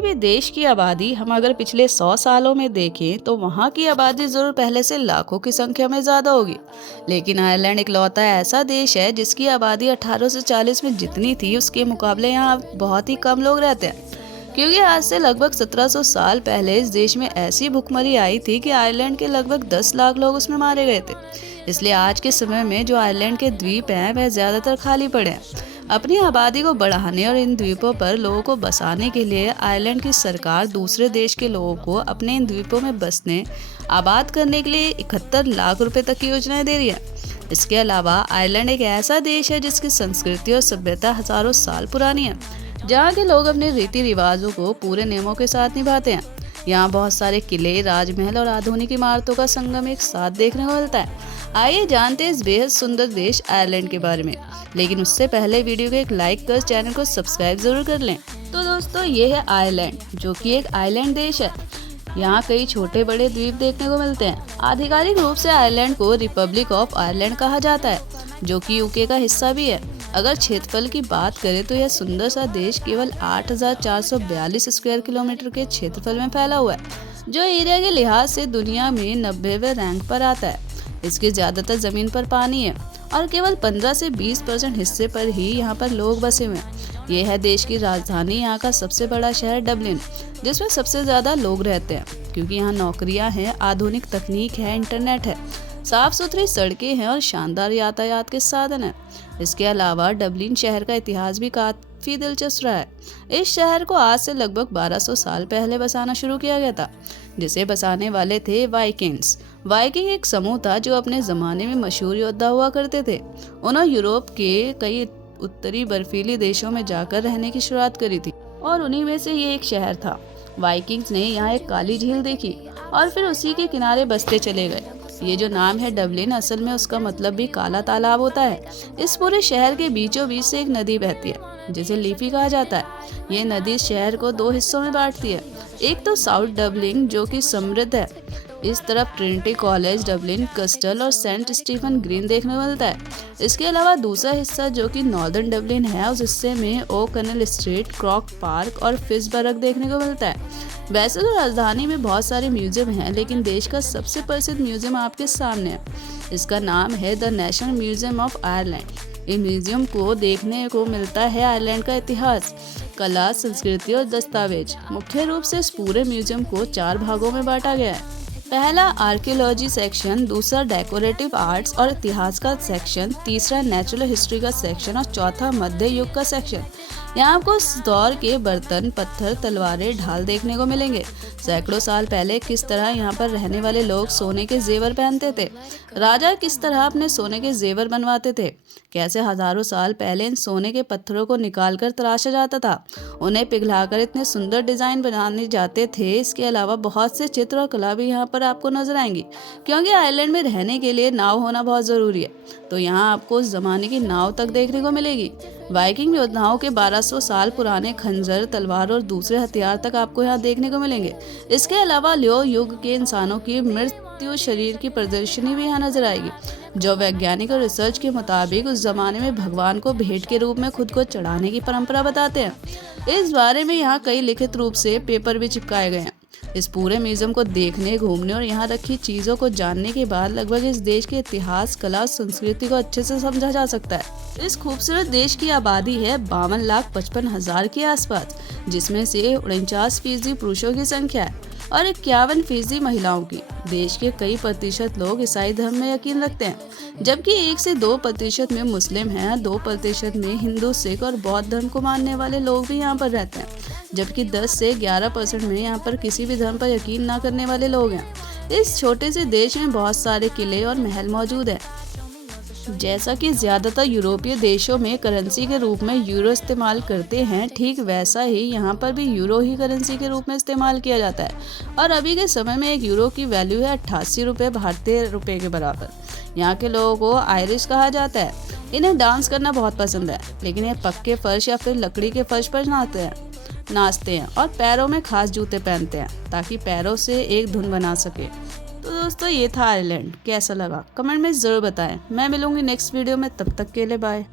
किसी भी देश की आबादी हम अगर पिछले 100 सालों में देखें तो वहाँ की आबादी जरूर पहले से लाखों की संख्या में ज्यादा होगी। लेकिन आयरलैंड इकलौता ऐसा देश है जिसकी आबादी 1840 में जितनी थी उसके मुकाबले यहाँ अब बहुत ही कम लोग रहते हैं। क्योंकि आज से लगभग 1700 साल पहले इस देश में ऐसी भुखमरी आई थी कि आयरलैंड के लगभग 10 लाख लोग उसमें मारे गए थे। इसलिए आज के समय में जो आयरलैंड के द्वीप हैं वह ज्यादातर खाली पड़े हैं। अपनी आबादी को बढ़ाने और इन द्वीपों पर लोगों को बसाने के लिए आयरलैंड की सरकार दूसरे देश के लोगों को अपने इन द्वीपों में बसने आबाद करने के लिए 71 लाख रुपए तक की योजनाएं दे रही है। इसके अलावा आयरलैंड एक ऐसा देश है जिसकी संस्कृति और सभ्यता हजारों साल पुरानी है, जहाँ के लोग अपने रीति रिवाजों को पूरे नियमों के साथ निभाते हैं। यहाँ बहुत सारे किले, राजमहल और आधुनिक इमारतों का संगम एक साथ देखने को मिलता है। आइए जानते हैं इस बेहद सुंदर देश आयरलैंड के बारे में। लेकिन उससे पहले वीडियो को एक लाइक कर चैनल को सब्सक्राइब जरूर कर लें। तो दोस्तों, ये है आयरलैंड, जो कि एक आइलैंड देश है। यहाँ कई छोटे बड़े द्वीप देखने को मिलते हैं। आधिकारिक रूप से आयरलैंड को रिपब्लिक ऑफ आयरलैंड कहा जाता है, जो कि यूके का हिस्सा भी है। अगर क्षेत्रफल की बात करें तो यह सुंदर सा देश केवल 8,442 स्क्वायर किलोमीटर के क्षेत्रफल में फैला हुआ है, जो एरिया के लिहाज से दुनिया में 90वें रैंक पर आता है। इसकी ज्यादातर जमीन पर पानी है और केवल 15 से 20% हिस्से पर ही यहाँ पर लोग बसे हुए हैं। ये है देश की राजधानी, यहाँ का सबसे बड़ा शहर डबलिन, जिसमें सबसे ज्यादा लोग रहते हैं, क्योंकि यहाँ नौकरियां हैं, आधुनिक तकनीक है, इंटरनेट है, साफ सुथरी सड़कें हैं और शानदार यातायात के साधन है। इसके अलावा डबलिन शहर का इतिहास भी काफी दिलचस्प रहा है। इस शहर को आज से लगभग 1200 साल पहले बसाना शुरू किया गया था, जिसे बसाने वाले थे वाइकिंग्स। वाइकिंग एक समूह था जो अपने जमाने में मशहूर योद्धा हुआ करते थे। उन्होंने यूरोप के कई उत्तरी बर्फीली देशों में जाकर रहने की शुरुआत करी थी और उन्हीं में से ये एक शहर था। वाइकिंग्स ने यहाँ एक काली झील देखी और फिर उसी के किनारे बसते चले गए। ये जो नाम है डबलिन, असल में उसका मतलब भी काला तालाब होता है। इस पूरे शहर के बीचों बीच से एक नदी बहती है जिसे लीफी कहा जाता है। ये नदी शहर को 2 हिस्सों में बांटती है। एक तो साउथ डबलिन, जो कि समृद्ध है, इस तरफ ट्रिनिटी कॉलेज डबलिन, कस्टल और सेंट स्टीफन ग्रीन देखने को मिलता है। इसके अलावा दूसरा हिस्सा जो कि नॉर्दर्न डबलिन है, उस हिस्से में ओ कनल स्ट्रीट, क्रॉक पार्क और फिशबर्ग देखने को मिलता है। वैसे तो राजधानी में बहुत सारे म्यूजियम हैं, लेकिन देश का सबसे प्रसिद्ध म्यूजियम आपके सामने है। इसका नाम है the national museum of Ireland. इस म्यूजियम को देखने को मिलता है आयरलैंड का इतिहास, कला, संस्कृति और दस्तावेज। मुख्य रूप से इस पूरे म्यूजियम को 4 भागों में बांटा गया है। पहला आर्कियोलॉजी सेक्शन, दूसरा डेकोरेटिव आर्ट्स और इतिहास का सेक्शन, तीसरा नेचुरल हिस्ट्री का सेक्शन और चौथा मध्य युग का सेक्शन। यहाँ आपको उस दौर के बर्तन, पत्थर, तलवारें, ढाल देखने को मिलेंगे। सैकड़ों साल पहले किस तरह यहाँ पर रहने वाले लोग सोने के जेवर पहनते थे, राजा किस तरह अपने सोने के जेवर बनवाते थे, कैसे हजारों साल पहले इन सोने के पत्थरों को निकालकर तराशा जाता था, उन्हें पिघलाकर इतने सुंदर डिजाइन बनाने जाते थे। इसके अलावा बहुत से चित्र और कला भी यहाँ पर आपको नजर आएंगी, क्योंकि आयरलैंड में रहने के लिए नाव होना बहुत जरूरी है। तो यहाँ आपको उस जमाने की नाव तक देखने को मिलेगी। वाइकिंग योद्धाओं के 1200 साल पुराने खंजर, तलवार और दूसरे हथियार तक आपको यहाँ देखने को मिलेंगे। इसके अलावा लियो युग के इंसानों की मृत्यु शरीर की प्रदर्शनी भी यहाँ नजर आएगी, जो वैज्ञानिक और रिसर्च के मुताबिक उस जमाने में भगवान को भेंट के रूप में खुद को चढ़ाने की परंपरा बताते हैं। इस बारे में यहाँ कई लिखित रूप से पेपर भी चिपकाए गए हैं। इस पूरे म्यूजियम को देखने, घूमने और यहाँ रखी चीजों को जानने के बाद लगभग इस देश के इतिहास, कला और संस्कृति को अच्छे से समझा जा सकता है। इस खूबसूरत देश की आबादी है 52,55,000 के आसपास, जिसमें से 49% पुरुषों की संख्या है और 51% महिलाओं की। देश के कई प्रतिशत लोग ईसाई धर्म में यकीन रखते हैं, जबकि 1 से 2% में मुस्लिम हैं, 2% में हिंदू, सिख और बौद्ध धर्म को मानने वाले लोग भी यहाँ पर रहते हैं, जबकि 10 से 11% में यहाँ पर किसी भी धर्म पर यकीन न करने वाले लोग हैं। इस छोटे से देश में बहुत सारे किले और महल मौजूद हैं। जैसा कि ज्यादातर यूरोपीय देशों में करेंसी के रूप में यूरो इस्तेमाल करते हैं, ठीक वैसा ही यहाँ पर भी यूरो ही करेंसी के रूप में इस्तेमाल किया जाता है और अभी के समय में 1 यूरो की वैल्यू है 88 रुपये भारतीय रुपये के बराबर। यहाँ के लोगों को आयरिश कहा जाता है। इन्हें डांस करना बहुत पसंद है, लेकिन ये पक्के फर्श या फिर लकड़ी के फर्श पर नाचते हैं और पैरों में खास जूते पहनते हैं ताकि पैरों से एक धुन बना सके। तो दोस्तों, ये था आयरलैंड। कैसा लगा कमेंट में जरूर बताएं। मैं मिलूंगी नेक्स्ट वीडियो में, तब तक के लिए बाय।